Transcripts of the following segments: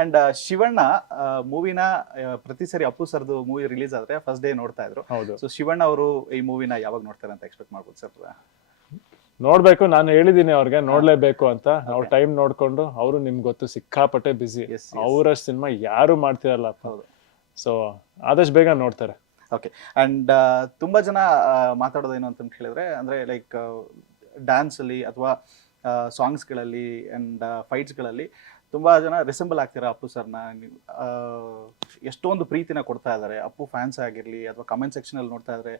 And Shivanna ಮೂವಿನ ಪ್ರತಿ ಸರಿ ಅಪ್ಪು ಸರ್ದು ಮೂವಿ ರಿಲೀಸ್ ಆದ್ರೆ ಫಸ್ಟ್ ಡೇ ನೋಡ್ತಾ ಇದ್ರು. ಹೌದು. ಸೊ ಶಿವಣ್ಣ ಅವರು ಈ ಮೂವಿನ ಯಾವಾಗ ನೋಡ್ತಾರೆ ಅಂತ ಎಕ್ಸ್ಪೆಕ್ಟ್ ಮಾಡ್ಬೋದು ಸರ್? ನೋಡ್ಬೇಕು, ನಾನು ಹೇಳಿದೀನಿ ಅವ್ರಿಗೆ ನೋಡ್ಲೇಬೇಕು ಅಂತ. ಅವ್ರ ಟೈಮ್ ನೋಡ್ಕೊಂಡು, ಅವರು ನಿಮ್ಗೆ ಗೊತ್ತು ಸಿಕ್ಕಾಪಟ್ಟೆ ಬಿಸಿ, Yes, yes. ಅವರಷ್ಟು ಸಿನಿಮಾ ಯಾರು ಮಾಡ್ತಿರಲ್ಲ. ಹೌದು. ಸೊ ಆದಷ್ಟು ಬೇಗ ನೋಡ್ತಾರೆ. ಓಕೆ. ಅಂಡ್ ತುಂಬಾ ಜನ ಮಾತಾಡೋದೇನು ಅಂತ ಹೇಳಿದ್ರೆ, ಅಂದ್ರೆ ಲೈಕ್ ಡ್ಯಾನ್ಸ್ ಅಲ್ಲಿ ಅಥವಾ ಸಾಂಗ್ಸ್ಗಳಲ್ಲಿ ಅಂಡ್ ಫೈಟ್ಸ್ಗಳಲ್ಲಿ ತುಂಬಾ ಜನ ರಿಸೆಂಬಲ್ ಆಗ್ತೀರಾ ಅಪ್ಪು ಸರ್ನ. ಎಷ್ಟೊಂದು ಪ್ರೀತಿನ ಕೊಡ್ತಾ ಇದ್ದಾರೆ ಅಪ್ಪು ಫ್ಯಾನ್ಸ್ ಆಗಿರ್ಲಿ ಅಥವಾ ಕಮೆಂಟ್ ಸೆಕ್ಷನ್ ಅಲ್ಲಿ ನೋಡ್ತಾ ಇದ್ರೆ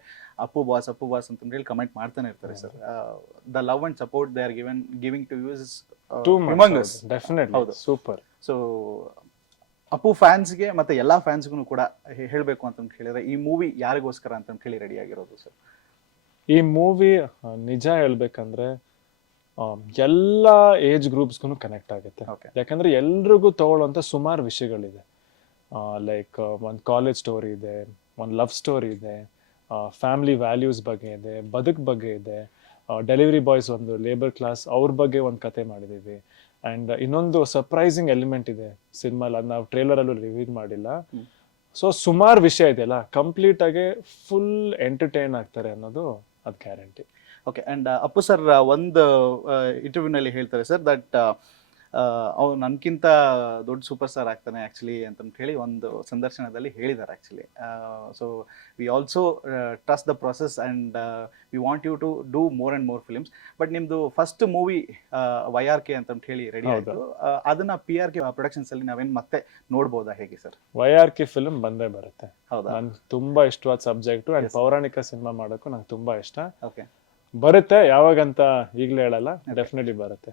ಅಪ್ಪು ಬಾಸ್ ಅಂತ ಹೇಳಿ ಕಮೆಂಟ್ ಮಾಡ್ತಾನೆ ಇರ್ತಾರೆ sir. The love and support they are giving to you is humongous. Definitely. ಹೌದು, ಸೂಪರ್. ಸೊ ಅಪ್ಪು ಫ್ಯಾನ್ಸ್ಗೆ ಮತ್ತೆ ಎಲ್ಲಾ ಫ್ಯಾನ್ಸ್ಗೂ ಕೂಡ ಹೇಳಬೇಕು ಅಂತ ಹೇಳಿದ್ರೆ ಈ ಮೂವಿ ಯಾರಿಗೋಸ್ಕರ ಅಂತ ಹೇಳಿ ರೆಡಿ ಆಗಿರೋದು ಸರ್? ಈ ಮೂವಿ ನಿಜ ಹೇಳ್ಬೇಕಂದ್ರೆ ಎಲ್ಲ ಏಜ್ ಗ್ರೂಪ್ಸ್ಗೂ ಕನೆಕ್ಟ್ ಆಗುತ್ತೆ. Okay. ಯಾಕಂದ್ರೆ ಎಲ್ರಿಗೂ ತಗೊಳ್ಳೋಂಥ ಸುಮಾರು ವಿಷಯಗಳಿದೆ. ಲೈಕ್ ಒಂದು ಕಾಲೇಜ್ ಸ್ಟೋರಿ ಇದೆ, ಒಂದು ಲವ್ ಸ್ಟೋರಿ ಇದೆ, ಫ್ಯಾಮಿಲಿ ವ್ಯಾಲ್ಯೂಸ್ ಬಗ್ಗೆ ಇದೆ, ಬದುಕ್ ಬಗ್ಗೆ ಇದೆ, ಡೆಲಿವರಿ ಬಾಯ್ಸ್ ಒಂದು ಲೇಬರ್ ಕ್ಲಾಸ್ ಅವ್ರ ಬಗ್ಗೆ ಒಂದು ಕತೆ ಮಾಡಿದ್ದೀವಿ. ಆ್ಯಂಡ್ ಇನ್ನೊಂದು ಸರ್ಪ್ರೈಸಿಂಗ್ ಎಲಿಮೆಂಟ್ ಇದೆ ಸಿನಿಮಾಲ್, ಅದು ನಾವು ಟ್ರೇಲರಲ್ಲೂ ರಿವೀಲ್ ಮಾಡಿಲ್ಲ. ಸೊ ಸುಮಾರು ವಿಷಯ ಇದೆಯಲ್ಲ, ಕಂಪ್ಲೀಟ್ ಆಗಿ ಫುಲ್ ಎಂಟರ್ಟೈನ್ ಆಗ್ತಾರೆ ಅನ್ನೋದು ಅದು guarantee. Okay. And Appu sir ಒಂದು ಇಂಟರ್ವ್ಯೂನಲ್ಲಿ ಹೇಳ್ತಾರೆ ಸರ್ ದಟ್ ಅವ್ನು ನನ್ಕಿಂತ ದೊಡ್ಡ ಸೂಪರ್ ಸ್ಟಾರ್ ಆಗ್ತಾನೆ ಆ್ಯಕ್ಚುಲಿ ಅಂತ ಹೇಳಿ ಒಂದು ಸಂದರ್ಶನದಲ್ಲಿ ಹೇಳಿದ್ದಾರೆ actually. So we also trust the process and we want you to do more and more films. But ನಿಮ್ಮದು ಫಸ್ಟ್ ಮೂವಿ YRK ಅಂತ ಹೇಳಿ ರೆಡಿ ಆಯಿತು. ಅದನ್ನ PRK ಪ್ರೊಡಕ್ಷನ್ಸ್ ಅಲ್ಲಿ ನಾವೇನು ಮತ್ತೆ ನೋಡ್ಬೋದಾ, ಹೇಗೆ ಸರ್? YRK ಫಿಲ್ಮ್ ಬಂದೇ ಬರುತ್ತೆ. ಹೌದಾ? ನನ್ಗೆ ತುಂಬಾ ಇಷ್ಟವಾದ ಸಬ್ಜೆಕ್ಟು ಆ್ಯಂಡ್ ಪೌರಾಣಿಕ ಸಿನಿಮಾ ಮಾಡೋಕ್ಕೂ ನಂಗೆ ತುಂಬಾ ಇಷ್ಟ. ಓಕೆ. ಬರುತ್ತೆ, ಯಾವಾಗಂತ ಈಗಲೇ ಹೇಳಲ್ಲ, ಡೆಫಿನೆಟ್ಲಿ ಬರುತ್ತೆ.